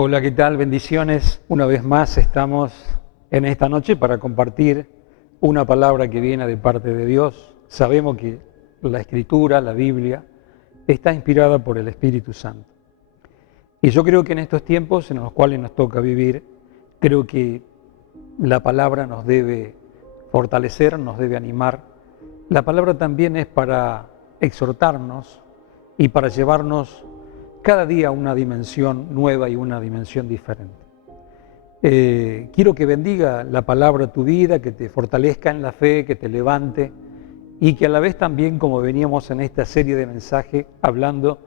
Hola, ¿qué tal? Bendiciones. Una vez más estamos en esta noche para compartir una palabra que viene de parte de Dios. Sabemos que la Escritura, la Biblia, está inspirada por el Espíritu Santo. Y yo creo que en estos tiempos en los cuales nos toca vivir, creo que la palabra nos debe fortalecer, nos debe animar. La palabra también es para exhortarnos y para llevarnos cada día a una dimensión nueva y una dimensión diferente. Quiero que bendiga la palabra tu vida, que te fortalezca en la fe, que te levante y que a la vez también, como veníamos en esta serie de mensajes hablando,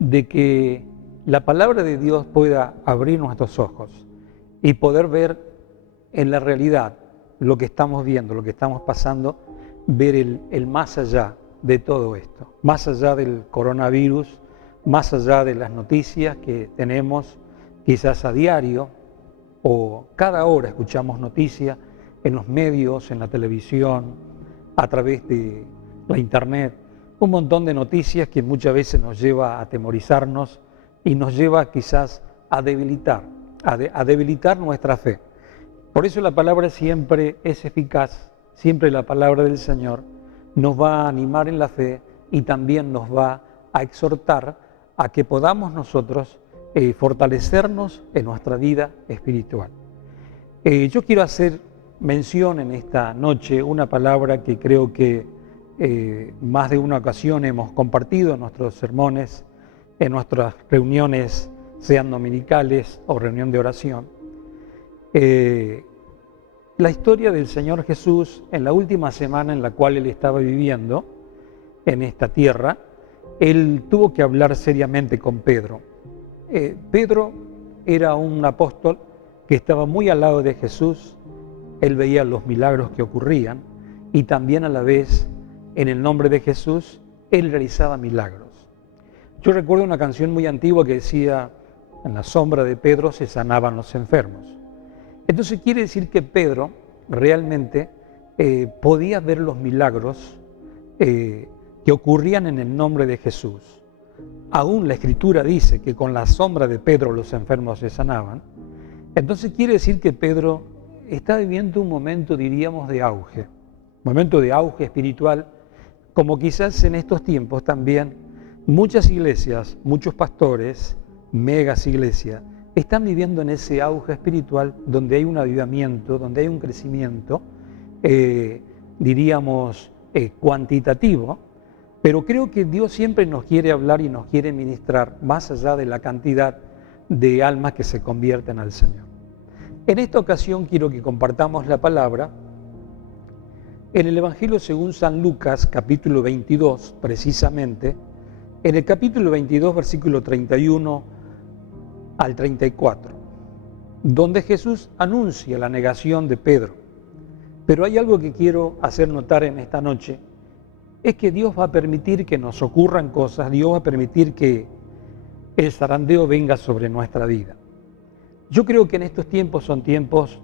de que la palabra de Dios pueda abrir nuestros ojos y poder ver en la realidad lo que estamos viendo, lo que estamos pasando, ver el más allá de todo esto, más allá del coronavirus, más allá de las noticias que tenemos quizás a diario o cada hora escuchamos noticias en los medios, en la televisión, a través de la internet, un montón de noticias que muchas veces nos lleva a atemorizarnos y nos lleva quizás a debilitar nuestra fe. Por eso la palabra siempre es eficaz, siempre la palabra del Señor nos va a animar en la fe y también nos va a exhortar a que podamos nosotros fortalecernos en nuestra vida espiritual. Yo quiero hacer mención en esta noche una palabra que creo que más de una ocasión hemos compartido en nuestros sermones, en nuestras reuniones, sean dominicales o reunión de oración. La historia del Señor Jesús en la última semana en la cual Él estaba viviendo en esta tierra, Él tuvo que hablar seriamente con Pedro. Pedro era un apóstol que estaba muy al lado de Jesús. Él veía los milagros que ocurrían y también a la vez, en el nombre de Jesús, Él realizaba milagros. Yo recuerdo una canción muy antigua que decía, en la sombra de Pedro se sanaban los enfermos. Entonces quiere decir que Pedro realmente podía ver los milagros que ocurrían en el nombre de Jesús. Aún la Escritura dice que con la sombra de Pedro los enfermos se sanaban. Entonces quiere decir que Pedro está viviendo un momento, diríamos, de auge. Un momento de auge espiritual, como quizás en estos tiempos también muchas iglesias, muchos pastores, megas iglesias, están viviendo en ese auge espiritual donde hay un avivamiento, donde hay un crecimiento, diríamos, cuantitativo. Pero creo que Dios siempre nos quiere hablar y nos quiere ministrar más allá de la cantidad de almas que se convierten al Señor. En esta ocasión quiero que compartamos la palabra en el Evangelio según San Lucas, capítulo 22, precisamente, en el capítulo 22, versículo 31 al 34, donde Jesús anuncia la negación de Pedro. Pero hay algo que quiero hacer notar en esta noche, es que Dios va a permitir que nos ocurran cosas, Dios va a permitir que el zarandeo venga sobre nuestra vida. Yo creo que en estos tiempos son tiempos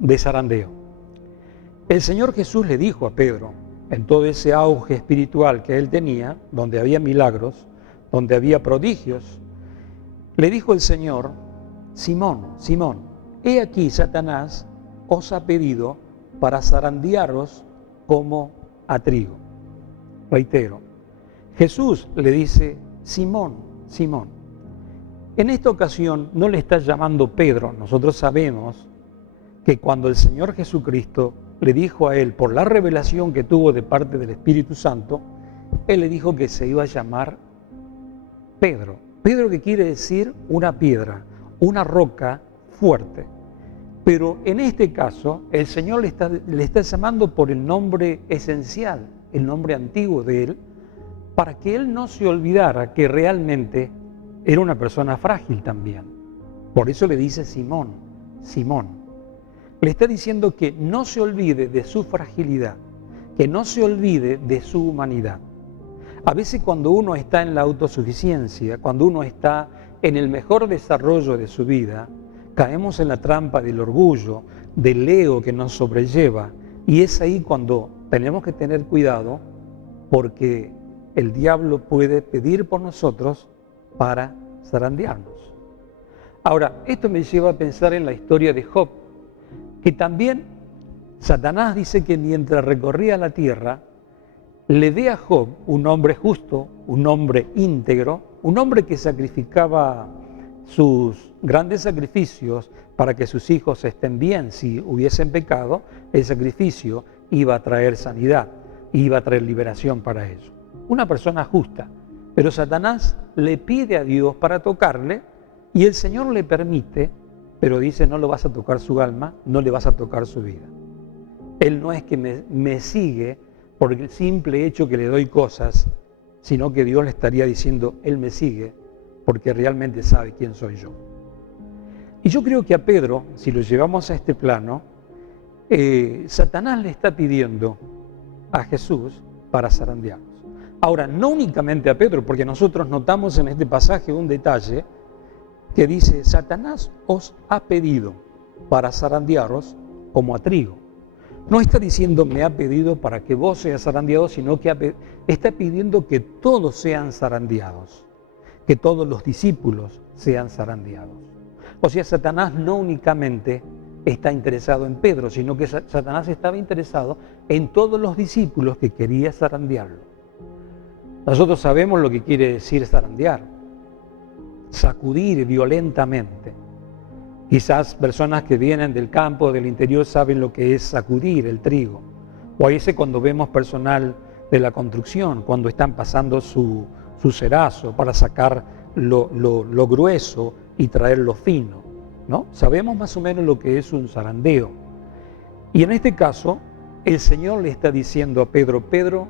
de zarandeo. El Señor Jesús le dijo a Pedro, en todo ese auge espiritual que él tenía, donde había milagros, donde había prodigios, le dijo el Señor, Simón, Simón, he aquí Satanás os ha pedido para zarandearos como a trigo. Reitero, Jesús le dice, Simón, Simón. En esta ocasión no le está llamando Pedro. Nosotros sabemos que cuando el Señor Jesucristo le dijo a él, por la revelación que tuvo de parte del Espíritu Santo, él le dijo que se iba a llamar Pedro. Pedro, que quiere decir una piedra, una roca fuerte. Pero en este caso, el Señor le está llamando por el nombre esencial, el nombre antiguo de él, para que él no se olvidara que realmente era una persona frágil también. Por eso le dice Simón, Simón. Le está diciendo que no se olvide de su fragilidad, que no se olvide de su humanidad. A veces cuando uno está en la autosuficiencia, cuando uno está en el mejor desarrollo de su vida, caemos en la trampa del orgullo, del ego que nos sobrelleva. Y es ahí cuando tenemos que tener cuidado, porque el diablo puede pedir por nosotros para zarandearnos. Ahora, esto me lleva a pensar en la historia de Job, que también Satanás dice que mientras recorría la tierra, le ve a Job, un hombre justo, un hombre íntegro, un hombre que sacrificaba sus grandes sacrificios para que sus hijos estén bien. Si hubiesen pecado, el sacrificio iba a traer sanidad, iba a traer liberación para ellos. Una persona justa, pero Satanás le pide a Dios para tocarle y el Señor le permite, pero dice: no lo vas a tocar su alma, no le vas a tocar su vida. Él no es que me sigue por el simple hecho que le doy cosas, sino que Dios le estaría diciendo: él me sigue porque realmente sabe quién soy yo. Y yo creo que a Pedro, si lo llevamos a este plano, Satanás le está pidiendo a Jesús para zarandearnos. Ahora, no únicamente a Pedro, porque nosotros notamos en este pasaje un detalle que dice: Satanás os ha pedido para zarandearos como a trigo. No está diciendo me ha pedido para que vos seas zarandeado, sino que está pidiendo que todos sean zarandeados, que todos los discípulos sean zarandeados. O sea, Satanás no únicamente está interesado en Pedro, sino que Satanás estaba interesado en todos los discípulos que quería zarandearlo. Nosotros sabemos lo que quiere decir zarandear: sacudir violentamente. Quizás personas que vienen del campo, del interior, saben lo que es sacudir el trigo. O a veces cuando vemos personal de la construcción, cuando están pasando su cerazo para sacar lo grueso y traer lo fino, ¿no? Sabemos más o menos lo que es un zarandeo. Y en este caso, el Señor le está diciendo a Pedro: Pedro,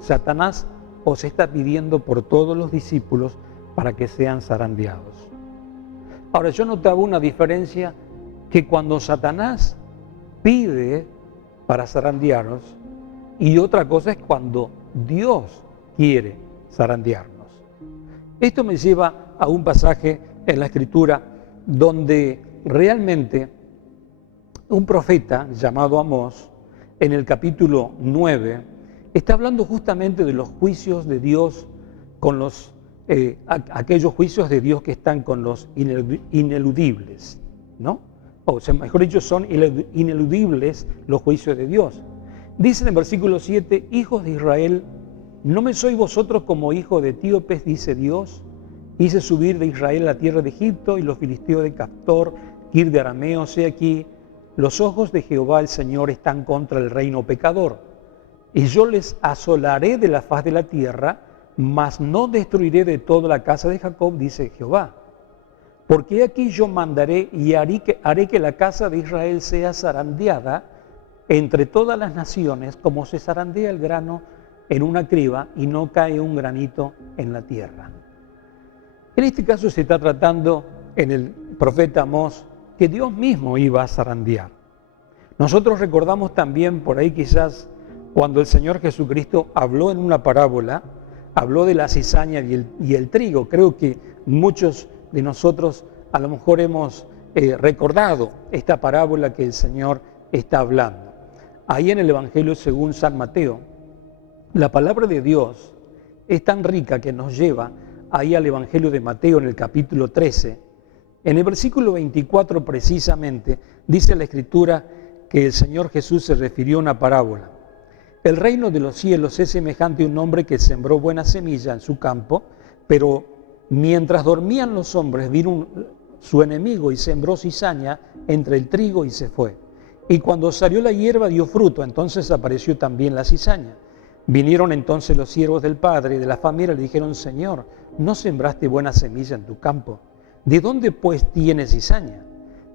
Satanás os está pidiendo por todos los discípulos para que sean zarandeados. Ahora, yo notaba una diferencia, que cuando Satanás pide para zarandearnos, y otra cosa es cuando Dios quiere zarandearnos. Esto me lleva a un pasaje en la Escritura donde realmente un profeta llamado Amós, en el capítulo 9, está hablando justamente de los juicios de Dios con aquellos juicios de Dios que están con los ineludibles, ¿no? O sea, mejor dicho, son ineludibles los juicios de Dios. Dice en el versículo 7: hijos de Israel, ¿no me sois vosotros como hijos de etíopes? Dice Dios. Hice subir de Israel la tierra de Egipto y los filisteos de Caftor, Kir de Arameos. He aquí, los ojos de Jehová el Señor están contra el reino pecador, y yo les asolaré de la faz de la tierra, mas no destruiré de toda la casa de Jacob, dice Jehová. Porque aquí yo mandaré y haré que la casa de Israel sea zarandeada entre todas las naciones, como se zarandea el grano en una criba y no cae un granito en la tierra. En este caso se está tratando en el profeta Amós que Dios mismo iba a zarandear. Nosotros recordamos también por ahí quizás cuando el Señor Jesucristo habló en una parábola, habló de la cizaña y el trigo. Creo que muchos de nosotros a lo mejor hemos recordado esta parábola que el Señor está hablando. Ahí en el Evangelio según San Mateo, la palabra de Dios es tan rica que nos lleva ahí al Evangelio de Mateo en el capítulo 13. En el versículo 24 precisamente dice la Escritura que el Señor Jesús se refirió a una parábola. El reino de los cielos es semejante a un hombre que sembró buena semilla en su campo, pero mientras dormían los hombres vino su enemigo y sembró cizaña entre el trigo y se fue. Y cuando salió la hierba dio fruto, entonces apareció también la cizaña. Vinieron entonces los siervos del padre de la familia y le dijeron: Señor, ¿no sembraste buena semilla en tu campo? ¿De dónde pues tienes cizaña?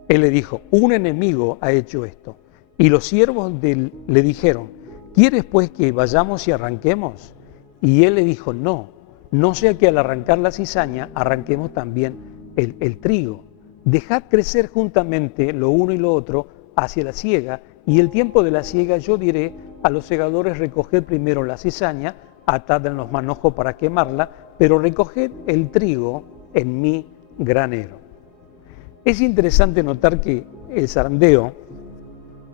Él le dijo: un enemigo ha hecho esto. Y los siervos le dijeron: ¿quieres pues que vayamos y arranquemos? Y él le dijo: no sea que al arrancar la cizaña arranquemos también el trigo. Dejad crecer juntamente lo uno y lo otro hacia la siega, y el tiempo de la siega yo diré a los segadores: recoged primero la cizaña, atad en los manojos para quemarla, pero recoged el trigo en mi granero. Es interesante notar que el zarandeo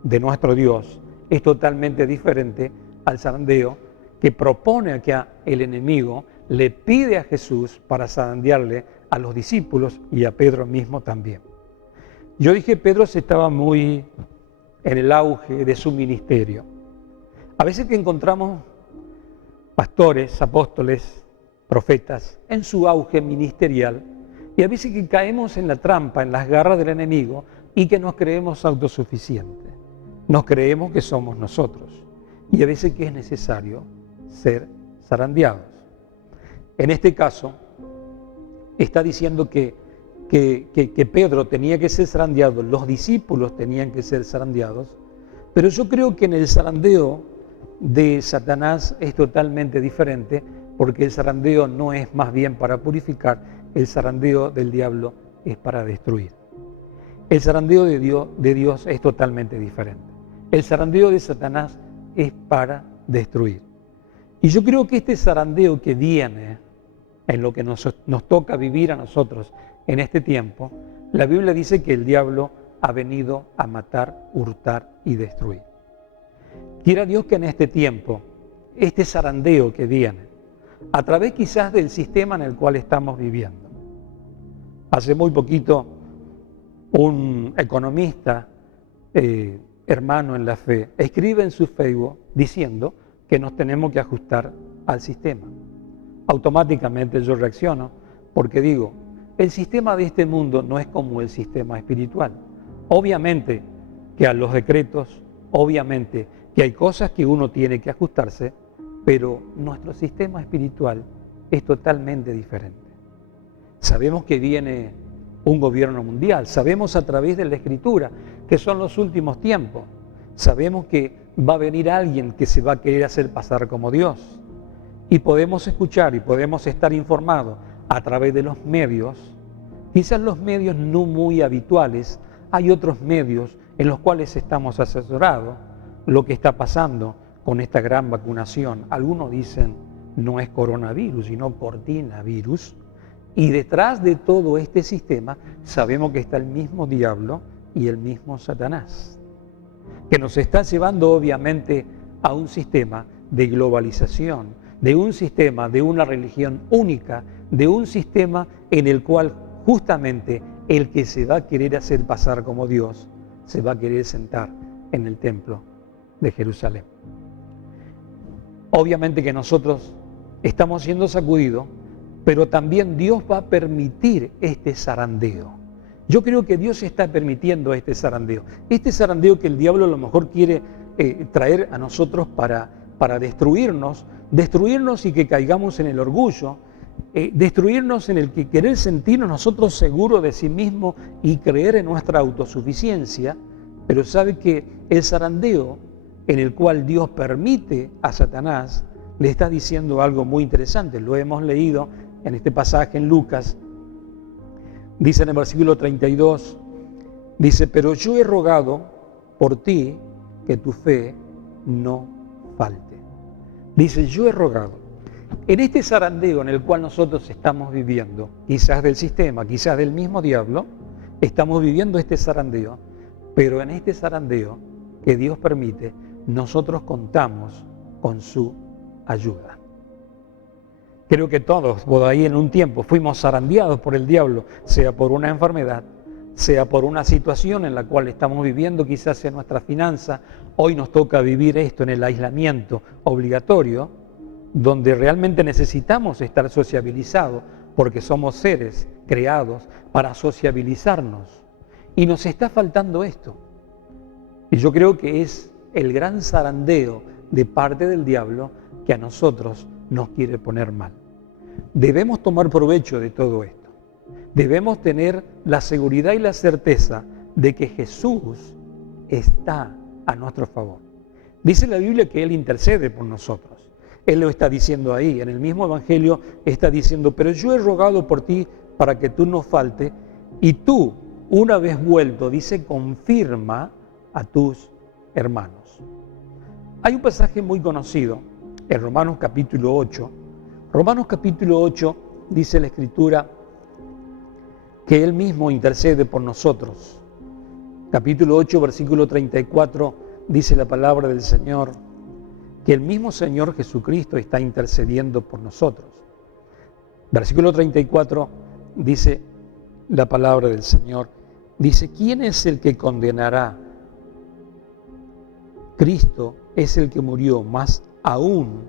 de nuestro Dios es totalmente diferente al zarandeo que propone acá el enemigo, le pide a Jesús para zarandearle a los discípulos y a Pedro mismo también. Yo dije, Pedro estaba muy en el auge de su ministerio. A veces que encontramos pastores, apóstoles, profetas en su auge ministerial, y a veces que caemos en la trampa, en las garras del enemigo, y que nos creemos autosuficientes. Nos creemos que somos nosotros. Y a veces que es necesario ser zarandeados. En este caso, está diciendo que Pedro tenía que ser zarandeado, los discípulos tenían que ser zarandeados, pero yo creo que en el zarandeo de Satanás es totalmente diferente, porque el zarandeo no es más bien para purificar, el zarandeo del diablo es para destruir. El zarandeo de Dios es totalmente diferente. El zarandeo de Satanás es para destruir. Y yo creo que este zarandeo que viene en lo que nos toca vivir a nosotros en este tiempo, la Biblia dice que el diablo ha venido a matar, hurtar y destruir. Quiera Dios que en este tiempo, este zarandeo que viene, a través quizás del sistema en el cual estamos viviendo. Hace muy poquito, un economista, hermano en la fe, escribe en su Facebook diciendo que nos tenemos que ajustar al sistema. Automáticamente yo reacciono porque digo, el sistema de este mundo no es como el sistema espiritual. Obviamente que a los decretos, obviamente que hay cosas que uno tiene que ajustarse, pero nuestro sistema espiritual es totalmente diferente. Sabemos que viene un gobierno mundial, sabemos a través de la Escritura que son los últimos tiempos, sabemos que va a venir alguien que se va a querer hacer pasar como Dios, y podemos escuchar y podemos estar informados a través de los medios, quizás los medios no muy habituales, hay otros medios en los cuales estamos asesorados, lo que está pasando con esta gran vacunación. Algunos dicen no es coronavirus, sino cortinavirus. Y detrás de todo este sistema sabemos que está el mismo diablo y el mismo Satanás, que nos está llevando obviamente a un sistema de globalización, de un sistema, de una religión única, de un sistema en el cual justamente el que se va a querer hacer pasar como Dios, se va a querer sentar en el templo de Jerusalén. Obviamente que nosotros estamos siendo sacudidos, pero también Dios va a permitir este zarandeo. Yo creo que Dios está permitiendo este zarandeo que el diablo a lo mejor quiere traer a nosotros para destruirnos y que caigamos en el orgullo, destruirnos en el que querer sentirnos nosotros seguros de sí mismos y creer en nuestra autosuficiencia, pero sabe que el zarandeo en el cual Dios permite a Satanás le está diciendo algo muy interesante. Lo hemos leído en este pasaje en Lucas. Dice en el versículo 32, dice, pero yo he rogado por ti que tu fe no falte. Dice, yo he rogado. En este zarandeo en el cual nosotros estamos viviendo, quizás del sistema, quizás del mismo diablo, estamos viviendo este zarandeo, pero en este zarandeo que Dios permite, nosotros contamos con su ayuda. Creo que todos, por ahí en un tiempo, fuimos zarandeados por el diablo, sea por una enfermedad, sea por una situación en la cual estamos viviendo, quizás en nuestra finanza. Hoy nos toca vivir esto en el aislamiento obligatorio, donde realmente necesitamos estar sociabilizados, porque somos seres creados para sociabilizarnos. Y nos está faltando esto. Y yo creo que es el gran zarandeo de parte del diablo que a nosotros nos quiere poner mal. Debemos tomar provecho de todo esto. Debemos tener la seguridad y la certeza de que Jesús está a nuestro favor. Dice la Biblia que Él intercede por nosotros. Él lo está diciendo ahí, en el mismo Evangelio está diciendo, pero yo he rogado por ti para que tú no falte, y tú, una vez vuelto, dice, confirma a tus hermanos. Hay un pasaje muy conocido en Romanos capítulo 8. Romanos capítulo 8 dice la Escritura que Él mismo intercede por nosotros. Capítulo 8, versículo 34, dice la palabra del Señor, que el mismo Señor Jesucristo está intercediendo por nosotros. Versículo 34 dice la palabra del Señor, dice, ¿quién es el que condenará? Cristo es el que murió, más aún,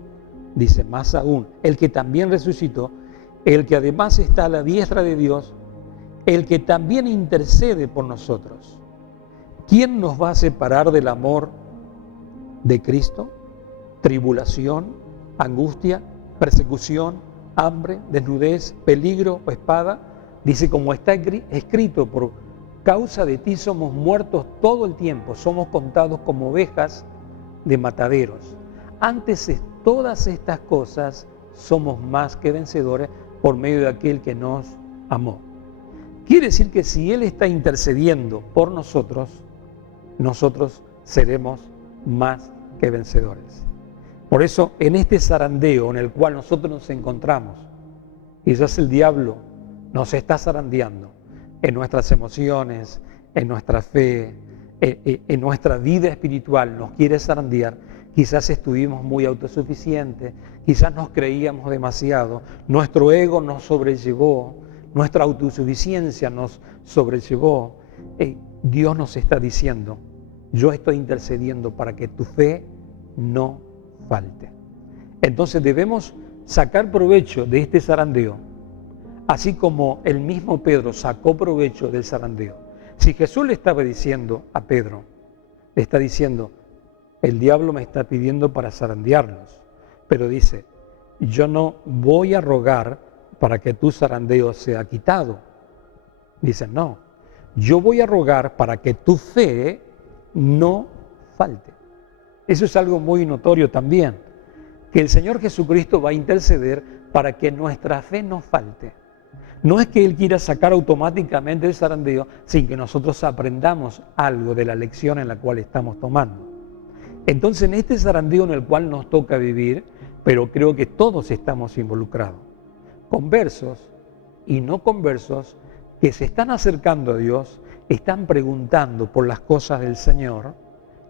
dice, más aún, el que también resucitó, el que además está a la diestra de Dios, el que también intercede por nosotros. ¿Quién nos va a separar del amor de Cristo? Tribulación, angustia, persecución, hambre, desnudez, peligro o espada. Dice, como está escrito, por causa de ti somos muertos todo el tiempo, somos contados como ovejas de mataderos. Antes de todas estas cosas somos más que vencedores por medio de aquel que nos amó. Quiere decir que si Él está intercediendo por nosotros, nosotros seremos más que vencedores. Por eso, en este zarandeo en el cual nosotros nos encontramos, quizás el diablo nos está zarandeando en nuestras emociones, en nuestra fe, en nuestra vida espiritual, nos quiere zarandear. Quizás estuvimos muy autosuficientes, quizás nos creíamos demasiado, nuestro ego nos sobrellevó, nuestra autosuficiencia nos sobrellevó. Dios nos está diciendo, yo estoy intercediendo para que tu fe no falte. Entonces debemos sacar provecho de este zarandeo, así como el mismo Pedro sacó provecho del zarandeo. Si Jesús le estaba diciendo a Pedro, le está diciendo, el diablo me está pidiendo para zarandearlos, pero dice, yo no voy a rogar para que tu zarandeo sea quitado. Dice, no, yo voy a rogar para que tu fe no falte. Eso es algo muy notorio también, que el Señor Jesucristo va a interceder para que nuestra fe no falte. No es que Él quiera sacar automáticamente el zarandeo sin que nosotros aprendamos algo de la lección en la cual estamos tomando. Entonces, en este zarandeo en el cual nos toca vivir, pero creo que todos estamos involucrados, conversos y no conversos, que se están acercando a Dios, están preguntando por las cosas del Señor,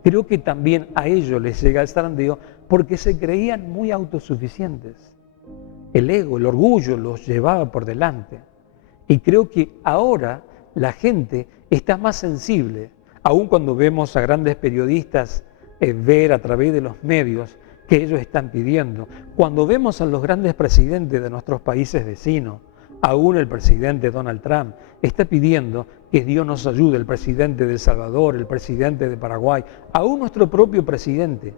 creo que también a ellos les llega el zarandeo porque se creían muy autosuficientes. El ego, el orgullo los llevaba por delante. Y creo que ahora la gente está más sensible, aun cuando vemos a grandes periodistas ver a través de los medios que ellos están pidiendo. Cuando vemos a los grandes presidentes de nuestros países vecinos, aún el presidente Donald Trump está pidiendo que Dios nos ayude, el presidente de El Salvador, el presidente de Paraguay, aún nuestro propio presidente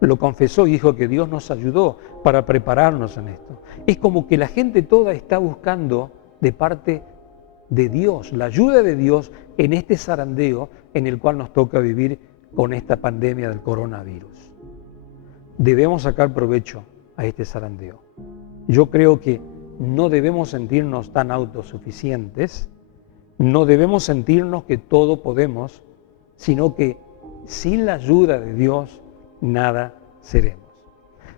lo confesó y dijo que Dios nos ayudó para prepararnos en esto. Es como que la gente toda está buscando de parte de Dios, la ayuda de Dios en este zarandeo en el cual nos toca vivir con esta pandemia del coronavirus. Debemos sacar provecho a este zarandeo. Yo creo que no debemos sentirnos tan autosuficientes, no debemos sentirnos que todo podemos, sino que sin la ayuda de Dios nada seremos.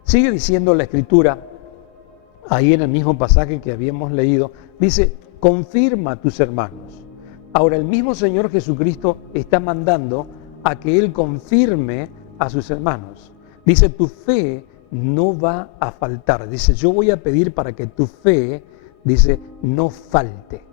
Sigue diciendo la Escritura, ahí en el mismo pasaje que habíamos leído, dice, confirma a tus hermanos. Ahora el mismo Señor Jesucristo está mandando a que Él confirme a sus hermanos. Dice, tu fe no va a faltar. Dice, yo voy a pedir para que tu fe, dice, no falte.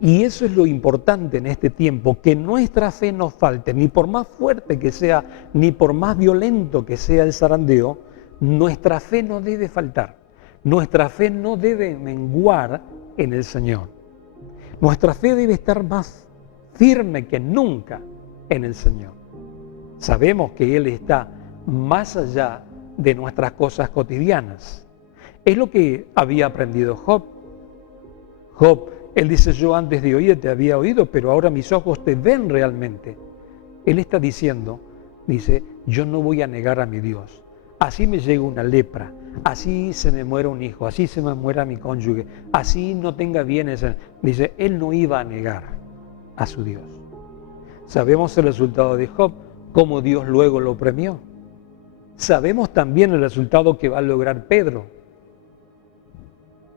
Y eso es lo importante en este tiempo, que nuestra fe no falte, ni por más fuerte que sea, ni por más violento que sea el zarandeo, nuestra fe no debe faltar. Nuestra fe no debe menguar en el Señor. Nuestra fe debe estar más firme que nunca en el Señor. Sabemos que Él está más allá de nuestras cosas cotidianas. Es lo que había aprendido Job. Job, él dice, yo antes de oír te había oído, pero ahora mis ojos te ven realmente. Él está diciendo, dice, yo no voy a negar a mi Dios. Así me llega una lepra, así se me muera un hijo, así se me muera mi cónyuge, así no tenga bienes. Dice, él no iba a negar a su Dios. Sabemos el resultado de Job, cómo Dios luego lo premió. Sabemos también el resultado que va a lograr Pedro.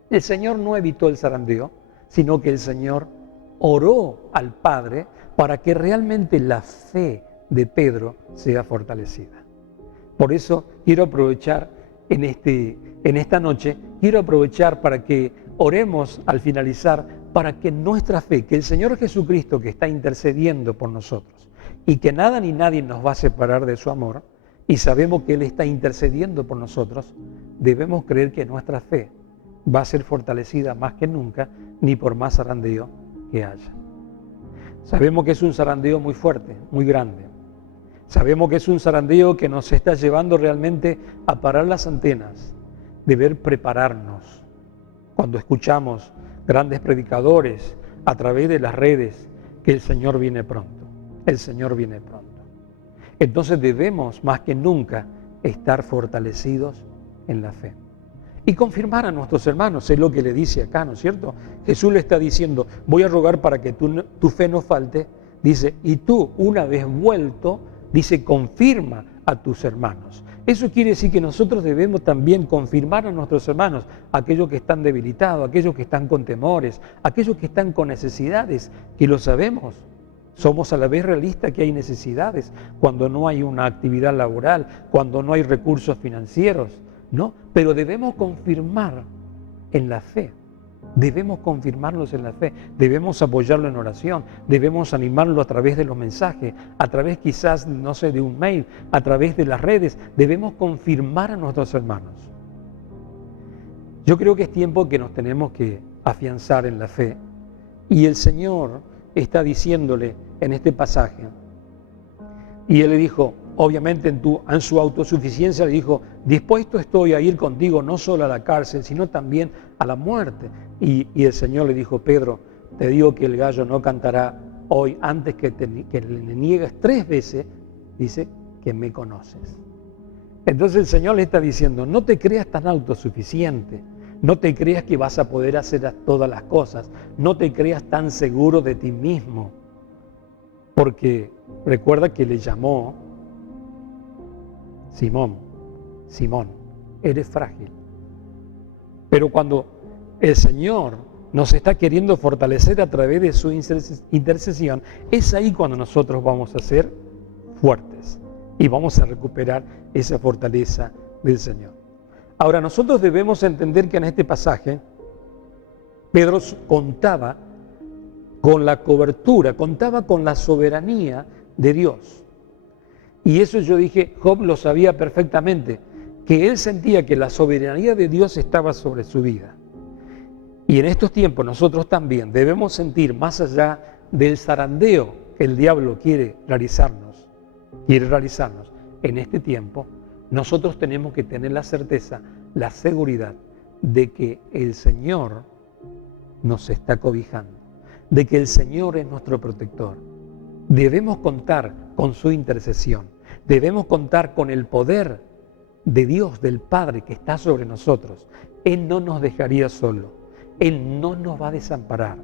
El Señor no evitó el zarandeo, sino que el Señor oró al Padre para que realmente la fe de Pedro sea fortalecida. Por eso quiero aprovechar en esta noche, quiero aprovechar para que oremos al finalizar para que nuestra fe, que el Señor Jesucristo que está intercediendo por nosotros y que nada ni nadie nos va a separar de su amor, y sabemos que Él está intercediendo por nosotros, debemos creer que nuestra fe va a ser fortalecida más que nunca, ni por más zarandeo que haya. Sabemos que es un zarandeo muy fuerte, muy grande. Sabemos que es un zarandeo que nos está llevando realmente a parar las antenas, deber prepararnos. Cuando escuchamos grandes predicadores a través de las redes que el Señor viene pronto, el Señor viene pronto. Entonces debemos más que nunca estar fortalecidos en la fe. Y confirmar a nuestros hermanos, es lo que le dice acá, ¿no es cierto? Jesús le está diciendo, voy a rogar para que tu fe no falte, dice, y tú una vez vuelto, dice, confirma a tus hermanos. Eso quiere decir que nosotros debemos también confirmar a nuestros hermanos, aquellos que están debilitados, aquellos que están con temores, aquellos que están con necesidades, que lo sabemos. Somos a la vez realistas que hay necesidades cuando no hay una actividad laboral, cuando no hay recursos financieros, ¿no? Pero debemos confirmar en la fe, debemos confirmarlos en la fe, debemos apoyarlo en oración, debemos animarlo a través de los mensajes, a través quizás, no sé, de un mail, a través de las redes, debemos confirmar a nuestros hermanos. Yo creo que es tiempo que nos tenemos que afianzar en la fe y el Señor está diciéndole en este pasaje, y Él le dijo, obviamente en su autosuficiencia le dijo, dispuesto estoy a ir contigo no solo a la cárcel, sino también a la muerte. Y el Señor le dijo, Pedro, te digo que el gallo no cantará hoy antes que le niegues 3 veces, dice, que me conoces. Entonces el Señor le está diciendo, no te creas tan autosuficiente, no te creas que vas a poder hacer todas las cosas, no te creas tan seguro de ti mismo, porque recuerda que le llamó Simón, Simón, eres frágil. Pero cuando el Señor nos está queriendo fortalecer a través de su intercesión, es ahí cuando nosotros vamos a ser fuertes y vamos a recuperar esa fortaleza del Señor. Ahora, nosotros debemos entender que en este pasaje, Pedro contaba con la cobertura, contaba con la soberanía de Dios. Y eso yo dije, Job lo sabía perfectamente, que él sentía que la soberanía de Dios estaba sobre su vida. Y en estos tiempos nosotros también debemos sentir, más allá del zarandeo que el diablo quiere realizarnos, en este tiempo, nosotros tenemos que tener la certeza, la seguridad de que el Señor nos está cobijando, de que el Señor es nuestro protector. Debemos contar con su intercesión, debemos contar con el poder de Dios, del Padre que está sobre nosotros. Él no nos dejaría solo, Él no nos va a desamparar,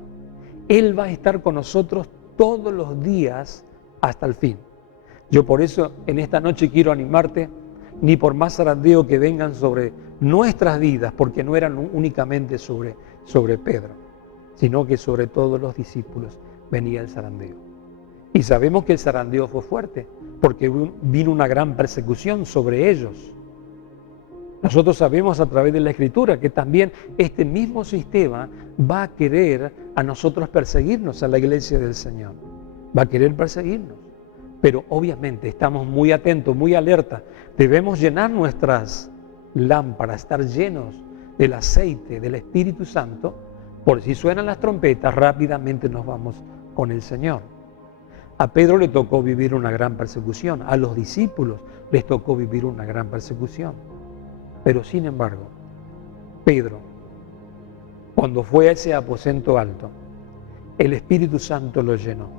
Él va a estar con nosotros todos los días hasta el fin. Yo por eso en esta noche quiero animarte, ni por más zarandeo que vengan sobre nuestras vidas, porque no eran únicamente sobre Pedro, sino que sobre todos los discípulos venía el zarandeo. Y sabemos que el zarandeo fue fuerte, porque vino una gran persecución sobre ellos. Nosotros sabemos a través de la Escritura que también este mismo sistema va a querer a nosotros perseguirnos, a la iglesia del Señor. Va a querer perseguirnos. Pero obviamente estamos muy atentos, muy alertas. Debemos llenar nuestras lámparas, estar llenos del aceite, del Espíritu Santo, por si suenan las trompetas, rápidamente nos vamos con el Señor. A Pedro le tocó vivir una gran persecución, a los discípulos les tocó vivir una gran persecución. Pero sin embargo, Pedro, cuando fue a ese aposento alto, el Espíritu Santo lo llenó,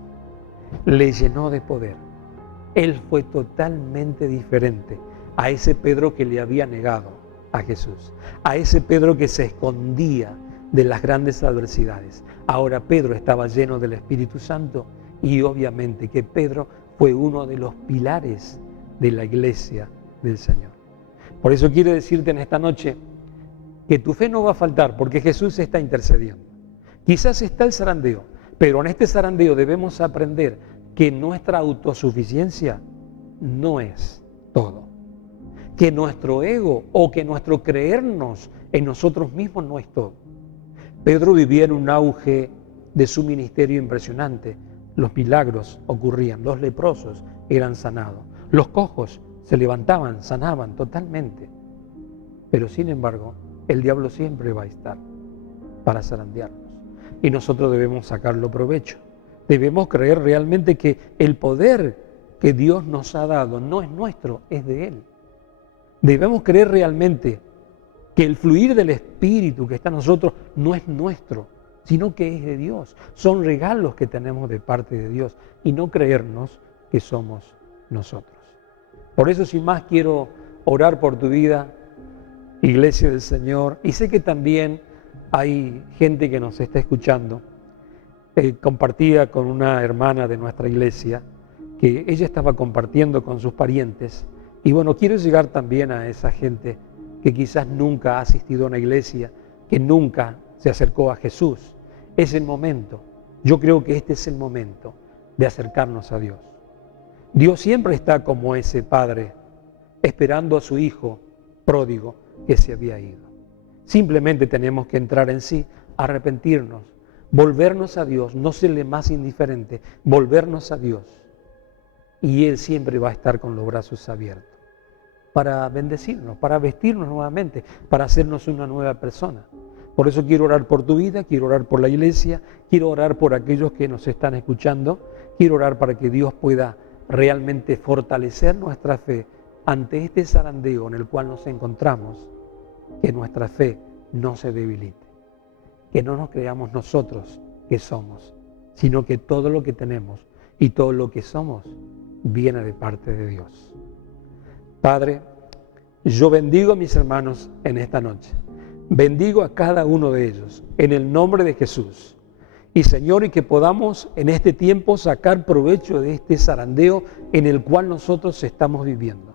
le llenó de poder. Él fue totalmente diferente a ese Pedro que le había negado a Jesús, a ese Pedro que se escondía de las grandes adversidades. Ahora Pedro estaba lleno del Espíritu Santo y obviamente que Pedro fue uno de los pilares de la iglesia del Señor. Por eso quiero decirte en esta noche que tu fe no va a faltar porque Jesús está intercediendo. Quizás está el zarandeo, pero en este zarandeo debemos aprender que nuestra autosuficiencia no es todo. Que nuestro ego o que nuestro creernos en nosotros mismos no es todo. Pedro vivía en un auge de su ministerio impresionante. Los milagros ocurrían, los leprosos eran sanados, los cojos se levantaban, sanaban totalmente. Pero sin embargo, el diablo siempre va a estar para zarandearnos. Y nosotros debemos sacarlo provecho. Debemos creer realmente que el poder que Dios nos ha dado no es nuestro, es de Él. Debemos creer realmente que el fluir del Espíritu que está en nosotros no es nuestro, sino que es de Dios. Son regalos que tenemos de parte de Dios y no creernos que somos nosotros. Por eso, sin más, quiero orar por tu vida, Iglesia del Señor, y sé que también hay gente que nos está escuchando. Compartía con una hermana de nuestra iglesia que ella estaba compartiendo con sus parientes, y bueno, quiero llegar también a esa gente que quizás nunca ha asistido a una iglesia, que nunca se acercó a Jesús. Es el momento, yo creo que este es el momento de acercarnos a Dios. Dios siempre está como ese padre, esperando a su hijo pródigo que se había ido. Simplemente tenemos que entrar en sí, arrepentirnos, volvernos a Dios, no serle más indiferente, volvernos a Dios. Y Él siempre va a estar con los brazos abiertos para bendecirnos, para vestirnos nuevamente, para hacernos una nueva persona. Por eso quiero orar por tu vida, quiero orar por la iglesia, quiero orar por aquellos que nos están escuchando, quiero orar para que Dios pueda realmente fortalecer nuestra fe ante este zarandeo en el cual nos encontramos, que nuestra fe no se debilite, que no nos creamos nosotros que somos, sino que todo lo que tenemos y todo lo que somos viene de parte de Dios. Padre, yo bendigo a mis hermanos en esta noche. Bendigo a cada uno de ellos en el nombre de Jesús. Y Señor, y que podamos en este tiempo sacar provecho de este zarandeo en el cual nosotros estamos viviendo.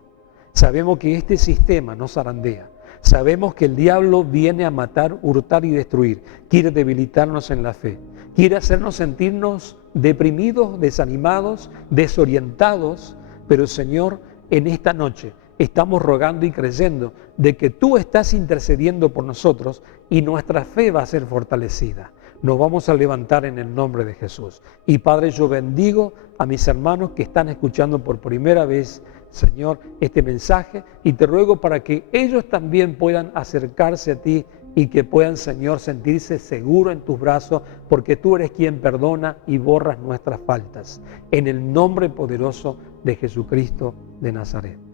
Sabemos que este sistema nos zarandea. Sabemos que el diablo viene a matar, hurtar y destruir. Quiere debilitarnos en la fe. Quiere hacernos sentirnos deprimidos, desanimados, desorientados. Pero Señor, en esta noche estamos rogando y creyendo de que tú estás intercediendo por nosotros y nuestra fe va a ser fortalecida. Nos vamos a levantar en el nombre de Jesús. Y Padre, yo bendigo a mis hermanos que están escuchando por primera vez, Señor, este mensaje, y te ruego para que ellos también puedan acercarse a ti y que puedan, Señor, sentirse seguros en tus brazos, porque tú eres quien perdona y borras nuestras faltas. En el nombre poderoso de Jesucristo de Nazaret.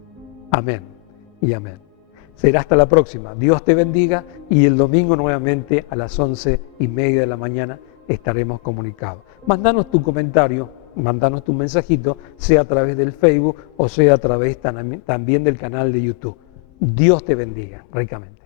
Amén y amén. Será hasta la próxima. Dios te bendiga y el domingo nuevamente a las 11:30 de la mañana estaremos comunicados. Mándanos tu comentario, mándanos tu mensajito, sea a través del Facebook o sea a través también del canal de YouTube. Dios te bendiga ricamente.